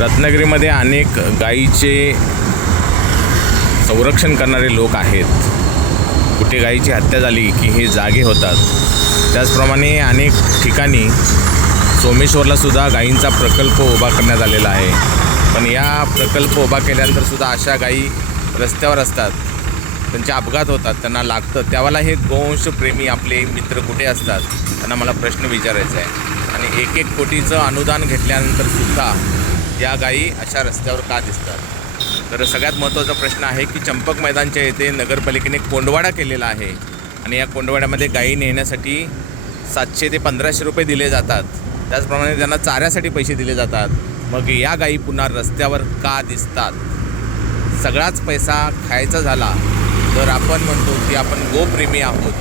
रत्नागिरीमध्ये अनेक गायीचे संरक्षण करणारे लोक आहेत. कुठे गायीची हत्या झाली की हे जागे होतात. त्याचप्रमाणे अनेक ठिकाणी सोमेश्वरलासुद्धा गायींचा प्रकल्प उभा करण्यात आलेला आहे. पण या प्रकल्प उभा केल्यानंतरसुद्धा अशा गायी रस्त्यावर असतात, त्यांचे अपघात होतात, त्यांना लागतं. त्यावेळेला हे गोवंशप्रेमी आपले मित्र कुठे असतात, त्यांना मला प्रश्न विचारायचा आहे. आणि 1-1 कोटीचं अनुदान घेतल्यानंतरसुद्धा या गायी अशा रस्त्यावर का दिसतात? तर सगळ्यात महत्त्वाचा प्रश्न आहे की चंपक मैदानच्या येथे नगरपालिकेने कोंडवाडा केलेला आहे आणि या कोंडवाड्यामध्ये गायी नेण्यासाठी 700 ते 1500 रुपये दिले जातात. त्याचप्रमाणे त्यांना चाऱ्यासाठी पैसे दिले जातात. मग या गायी पुन्हा रस्त्यावर का दिसतात? सगळाच पैसा खायचा झाला तर आपण म्हणतो की आपण गोप्रेमी आहोत.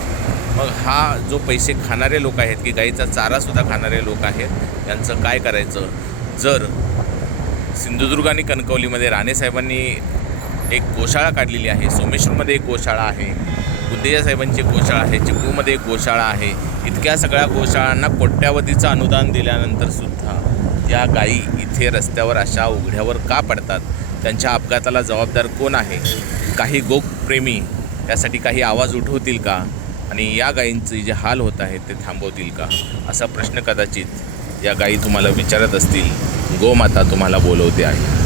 मग हा जो पैसे खाणारे लोक आहेत की गायीचा चारासुद्धा खाणारे लोक आहेत, त्यांचं काय करायचं? जर सिंधुदुर्ग आणि कणकवलीमध्ये राणेसाहेबांनी एक गोशाळा काढलेली आहे, सोमेश्वरमध्ये एक गोशाळा आहे, बुद्धेजा साहेबांची गोशाळा आहे, चिपळूणमध्ये एक गोशाळा आहे. इतक्या सगळ्या गोशाळांना कोट्यावधीचं अनुदान दिल्यानंतरसुद्धा या गायी इथे रस्त्यावर अशा उघड्यावर का पडतात? त्यांच्या अपघाताला जबाबदार कोण आहे? काही गोप्रेमी त्यासाठी काही आवाज उठवतील का? आणि या गायींचे जे हाल होत आहेत ते थांबवतील का? असा प्रश्न कदाचित या गायी तुम्हाला विचारत असतील. गोमाता तुम्हाला बोलवते आहे.